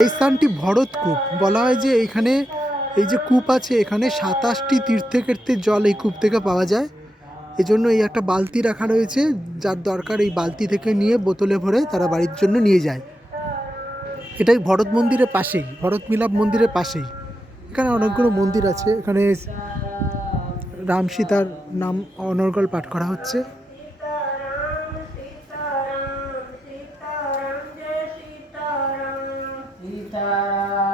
এই স্থানটি ভরত কূপ বলা হয় যে এখানে এই যে কূপ আছে এখানে 27টি তীর্থক্ষেত্রের জল এই কূপ থেকে পাওয়া যায়। এজন্য এই একটা বালতি রাখা রয়েছে, যার দরকার এই বালতি থেকে নিয়ে বোতলে ভরে তারা বাড়ির জন্য নিয়ে যায়। এটাই ভরত মন্দিরের পাশেই, ভরত মিলাপ মন্দিরের পাশেই। এখানে অনেকগুলো মন্দির আছে। এখানে রাম সীতার নাম অনর্গল পাঠ করা হচ্ছে। सीताराम